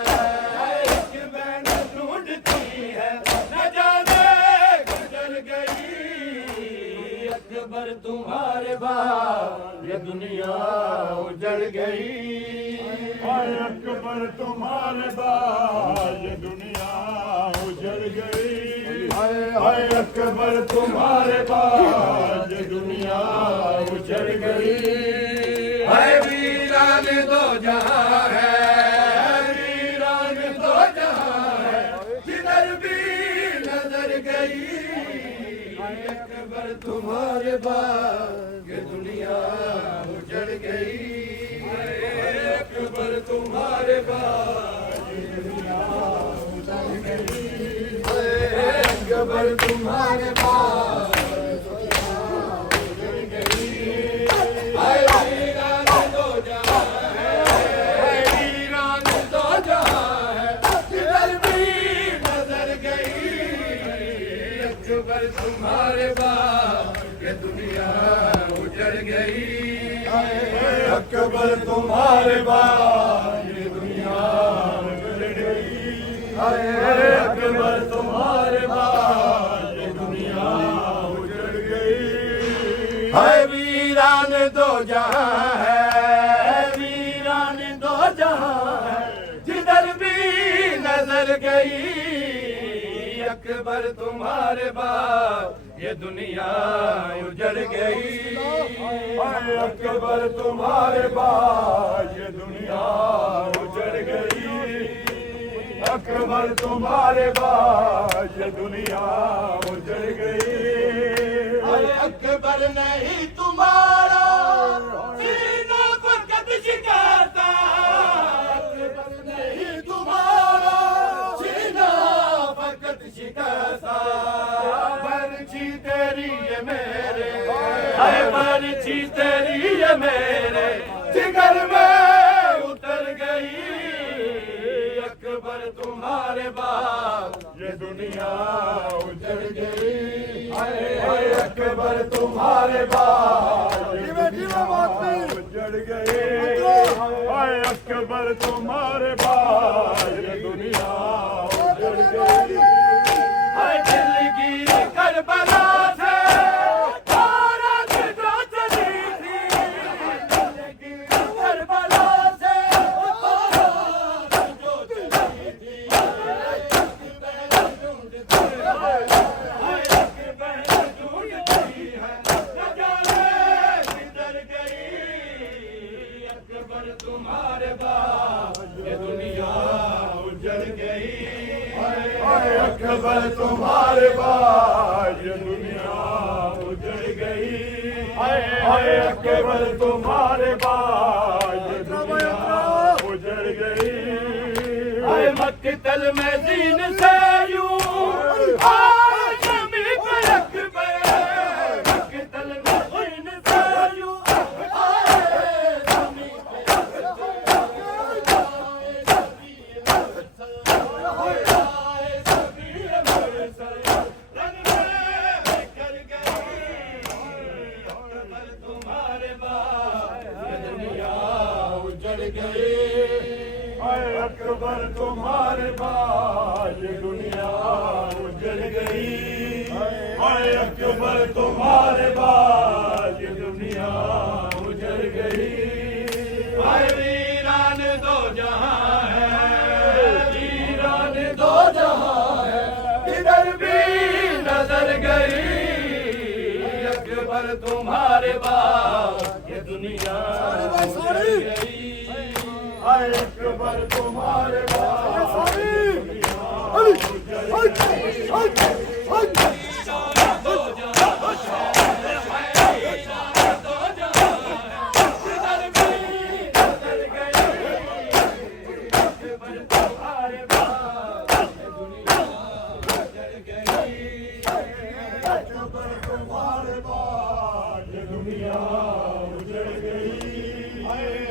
एक बहन ढूंढती है, न जाने गुजर गई। अकबर तुम्हारे बाद ये दुनिया उजड़ गई। अकबर तुम्हारे बाद ये दुनिया उजड़ गई। अकबर तुम्हारे बाद ये दुनिया उजड़ गई। है वीरान दो जहां है, वीरान दो जहां है, जिधर भी नजर गई। अकबर तुम्हारे बाद ये दुनिया उजड़ गई। अकबर तुम्हारे बाद ये दुनिया उजड़ गई। अकबर तुम्हारे बाद ये दुनिया उजड़ गई। वीरान दो जहां है, वीरान दो जहां है, जिधर भी नजर गई। अकबर तुम्हारे बाद ये दुनिया उजड़ गई। अकबर तुम्हारे बाद ये दुनिया उजड़ गई। अकबर तुम्हारे बाद ये दुनिया उजड़ गई। है वीरान दो जहां है, वीरान दो जहां है, जिधर भी नजर गई। अकबर तुम्हारे बाद ये दुनिया उजड़ गई। अकबर तुम्हारे बाद ये दुनिया उजड़ गई। अकबर तुम्हारे बाद ये दुनिया उजड़ गई। अकबर नहीं तुम्हारा सीना फकत शिकस्ता। अकबर नहीं तुम्हारा सीना फकत शिकस्ता। बरछी तेरी ये मेरे, बरछी तेरी ये मेरे जिगर में उतर गई। अकबर तुम्हारे बाद ये दुनिया उजड़ गई। अकबर तुम्हारे बाद ये दुनिया उजड़ गई। अकबर तुम्हारे बाद ये दुनिया उजड़ गई। दिलगीर करबला से तारक जो चली थी। दिलगीर करबला से तारक जो चली थी। अकबर तुम्हारे बाद ये दुनिया उजड़ गई। हाय अकबर तुम्हारे बाद ये दुनिया उजड़ गई। हाय मक्तल में दीन से यूं जमी पे अकबर, मक्तल में दीन से यूं जमी पे अकबर तुम्हारे बाद ये दुनिया उजड़ गई। हाय अकबर तुम्हारे बाद ये दुनिया उजड़ गई। हाय वीरान दो जहां है, वीरान दो जहां है, इधर भी नजर गई। अकबर तुम्हारे बाद ये दुनिया उजड़ गई। हाय अकबर तुम्हारे बाद ये दुनिया उजड़ गई।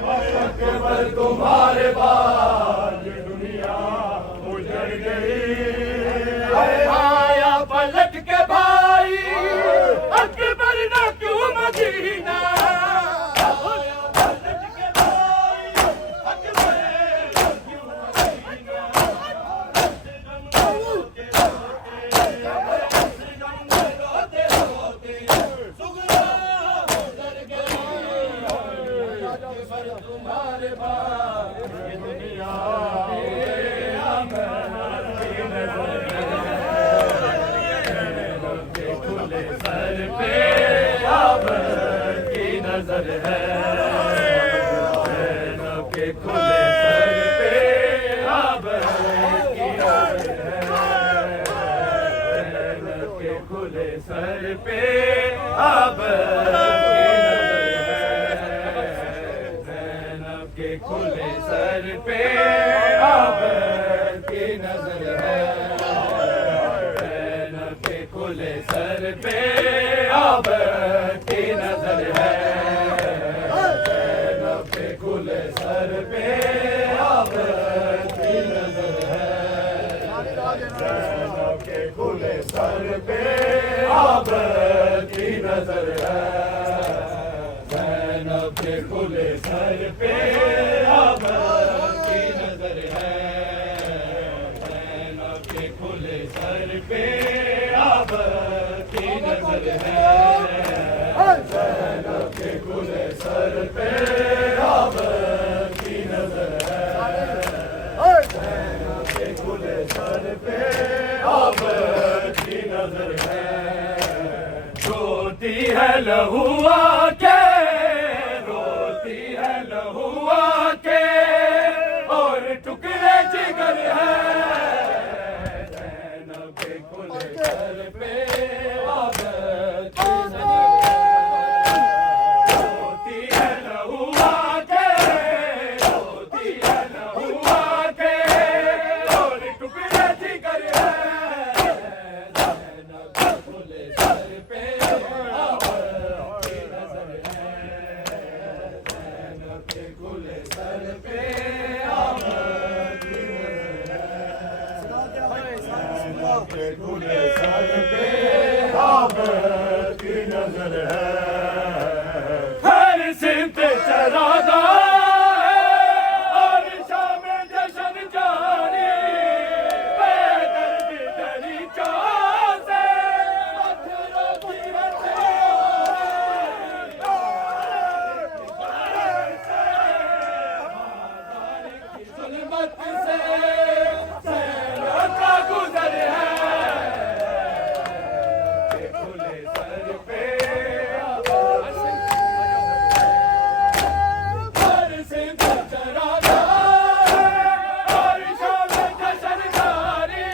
अकबर तुम्हारे बाद ये दुनिया उजड़ गई। आया पलट के भाई अकबर ना क्यों मदीना, आया पलट के भाई अकबर ना क्यों मदीना। रोते रोते सुगरा गुजर गई। अकबर तुम्हारे बाद ये दुनिया खुले सर पे अब की नजर है, ज़ैनब के खुले सर पे अब की नजर है, ज़ैनब के खुले सर पे अब के खुले सर पे अब की नजर है, ज़ैनब के खुले सर पे अब की नजर है, ज़ैनब के खुले सर पे अब की नजर है, ज़ैनब के खुले सर पे अब की नजर है, ज़ैनब के खुले सर पे अब की नजर है, ज़ैनब के खुले सर पे अब की नजर है, ज़ैनब के खुले सर पे अब की नजर है, ज़ैनब के खुले सर पे अब की नजर है। रोती है लहुआ के, रोती है लहुआ के और टुकड़े जिगर है, ज़ैनब के खुले सर पे अब की नजर है। रोती है लहुआ के, रोती है लहुआ के और टुकड़े जिगर है, ज़ैनब के खुले सर पे अब की नजर है, ज़ैनब के खुले सर पे अब की नजर है, ज़ैनब के खुले सर पे अब की नजर है। हर सिमत चरागा और शाम जशन जारी, बेदर्द दरी चाह से पत्थरों की जुल्मत से ज़ैनब का गुजर है, खुले सर पे हर सिमत चरागा और शाम जशन जारी,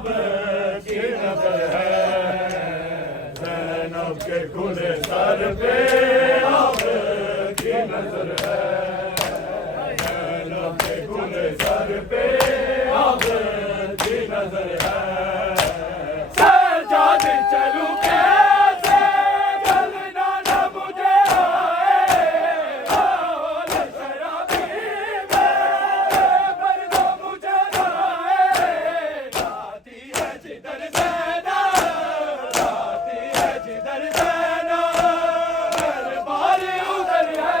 अब की नजर है, ज़ैनब के खुले सर पे अब की नजर है, ज़ैनब के खुले सर पे अब की नजर है। सजाद चलूं कैसे चलना न मुझे आए, हाल शराबी में पर तो मुझे आए। जाती है जिधर ज़ैनब, जाती है जिधर ज़ैनब, दरबार उधर है।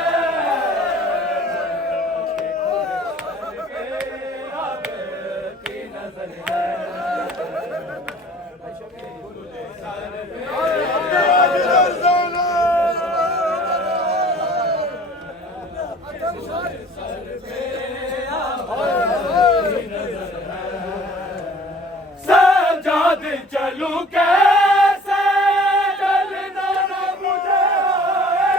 अब की नजर है, सजाद चलूं कैसे चलना न मुझे आए,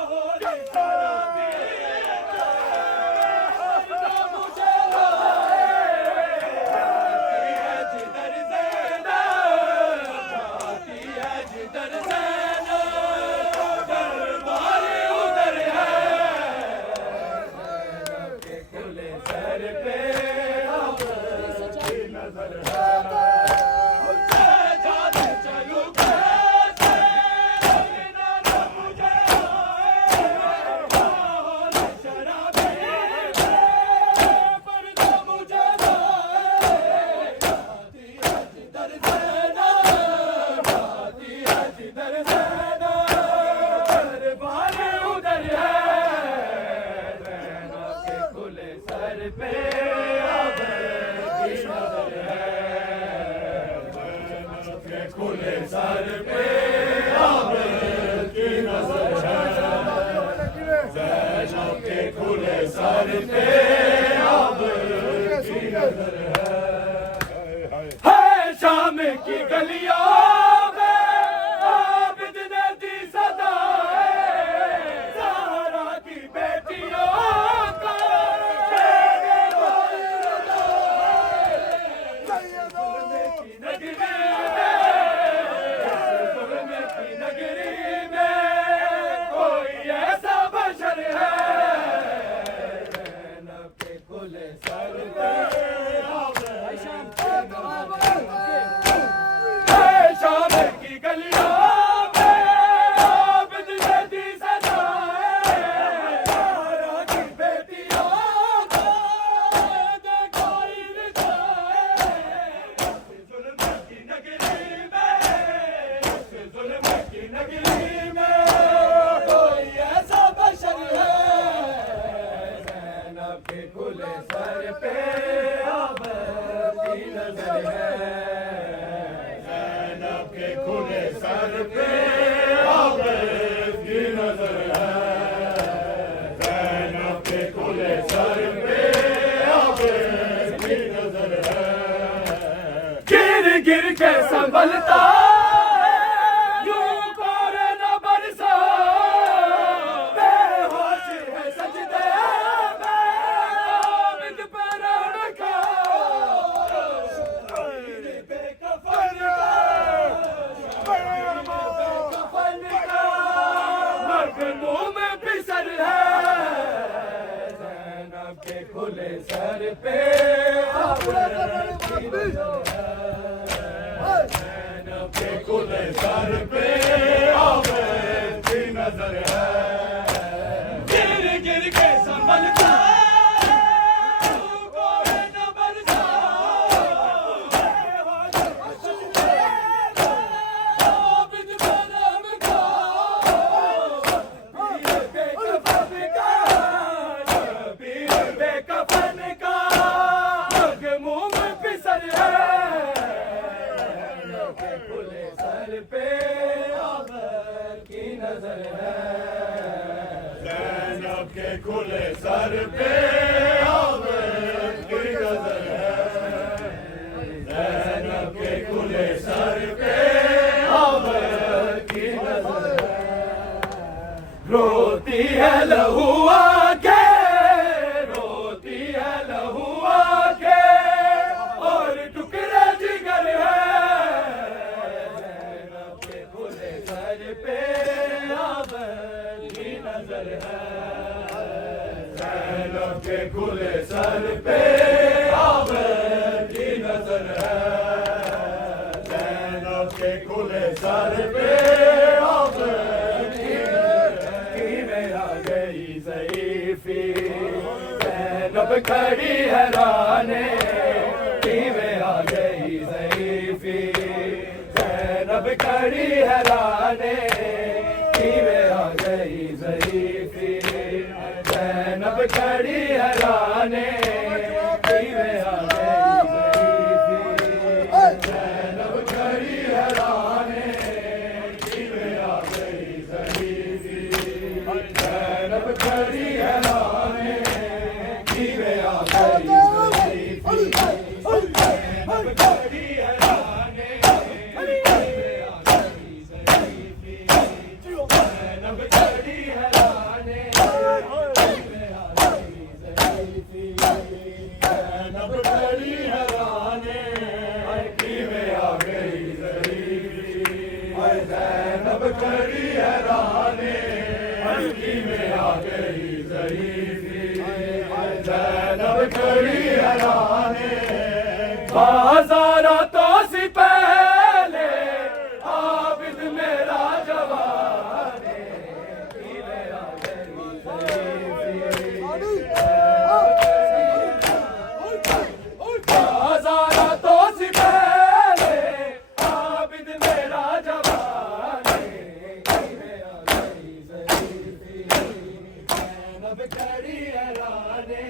हाल शराबी में मुझे आए। जाती है जिधर ज़ैनब, जाती है जिधर ज़ैनब, दरबार उधर है। के खुले सर पे अब की नजर है, सजाद चलूं कैसे चलना न मुझे आए, हाल शराबी में पर तो मुझे आए। जाती है जिधर ज़ैनब, जाती है जिधर ज़ैनब, दरबार उधर है। ज़ैनब के खुले सर पे अब की नजर है, ज़ैनब के खुले सर पे अब की नजर है, ज़ैनब के खुले सर पे अब की नजर है। है शाम की गलियों में आबिद ने दी सदाएं, ज़हरा की बेटियों का तेरे कोई रज़ाए। ज़ुल्म की नगरी में कोई ऐसा बशर है, ज़ैनब के खुले सर पे शाम की गलियों में आबिद ने दी सदाएं, ज़हरा की बेटियों को कोई रज़ाए। ज़ुल्म की नगरी में कोई ऐसा बशर है, ज़ैनब के खुले सर पे अब की नजर है, ज़ैनब के खुले सर पे अब की नजर है, ज़ैनब के खुले सर पे अब की नजर है। गिर गिर के संभलता है यूं कोरे न बरसा, बेहोश है सजदे में आबिद पर रखा। बेकफन का मखदूम बिसर है, ज़ैनब के खुले सर पे अब की नजर है, ज़ैनब के खुले सर पे अब की नजर है। गिर गिर के संभलता है यूं कोरे न बरसा, बेहोश सजदे में आबिद पर रखा। पीर बेकफन का मखमूम बिसर है, के खुले सर पे अब की नजर है, ज़ैनब के खुले सर पे अब की नजर है, ज़ैनब के खुले सर पे अब की नजर है। रोती है लहू आके, रोती है लहू आके, और सर पे मेरा गई ज़ईफ़ी ज़ैनब खड़ी हैराने में आ गई ज़ईफ़ी ज़ैनब खड़ी हैराने में आ गई ज़ईफ़ी ज़ैनब खड़ी हैराने में आ बाज़ारा तो सी पहले आबिद मेरा जवाने बाज़ारा तो सी पहले आबिद मेरा जवाने ज़ैनब खड़ी हैराने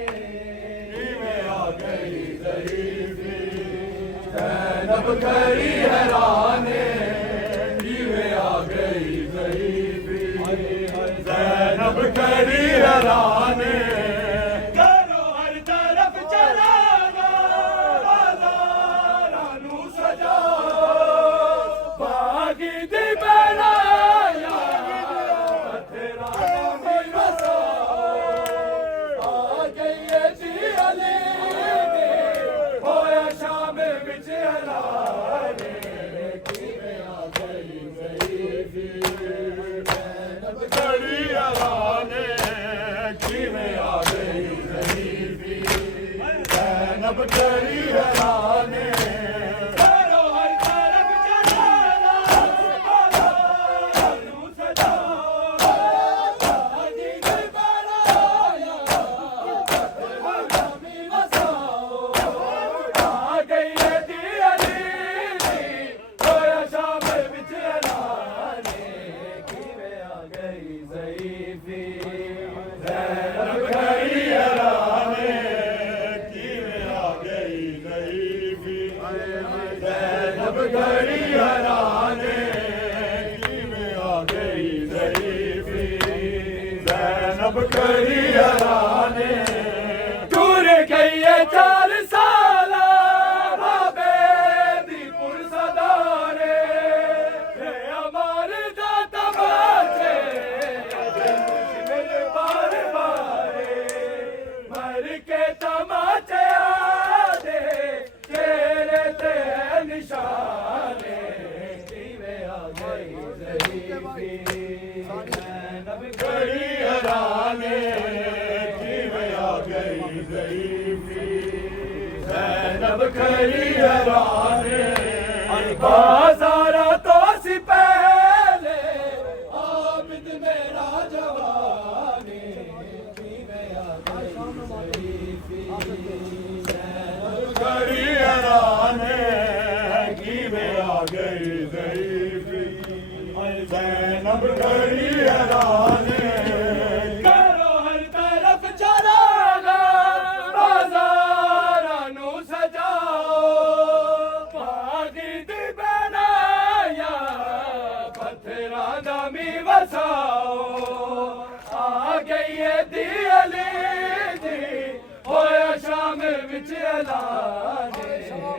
ज़ैनब खड़ी हैराने में आ गई ज़ईफ़ी ज़ैनब खड़ी हैराने करो हर तरफ चलाना बाज़ारा नू सजाओ बागी दी बनाया तेरा नाम बसाओ आ गई है जी अली होया शाम विच अलाने में आ गई ज़ईफ़ी ज़ैनब खड़ी हैराने में आ गई ज़ईफ़ी ज़ैनब खड़ी हैराने करो हर तरफ जलाला बाज़ारा नू सजाओ बागी दी बनाया तेरा नाम बसाओ आ गई है दी अली होया शाम विच अलाने में आ गई ज़ईफ़ी ज़ैनब खड़ी हैराने में आ गई ज़ईफ़ी ज़ैनब खड़ी हैराने में आ गई ज़ईफ़ी ज़ैनब खड़ी हैराने दूर गई है 4 साल बाबे दी पुरसदारे अमर दा तमाचे मेरे बार बारे मर के तमाचे आदे तेरे ते निशाने में आ गई ज़ईफ़ी ज़ैनब खड़ी हैराने में आ गई ज़ईफ़ी ज़ैनब खड़ी हैराने बाज़ारा तो सी पहले आबिद मेरा जवाने में आ गई ज़ईफ़ी ज़ैनब खड़ी हैराने में आ गई ज़ईफ़ी ज़ैनब खड़ी हैराने करो हर तरफ चलाना बाज़ारा नू सजाओ बागी दी बनाया पत्थरा दा मी वसाओ आ गई है दी अली दी होया शाम विच अलाने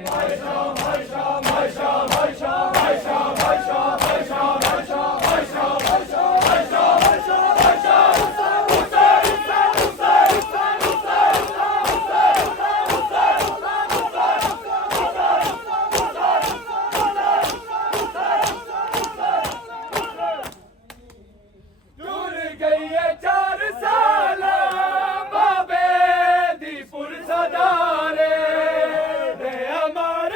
हाय शाम हाय शाम हाय शाम हाय शाम हाय शाम हाय शाम हाय शाम हाय शाम हाय शाम हाय शाम हाय शाम हाय शाम हाय दूर गई है 4 साल बाबे दी पुरसदारे अमर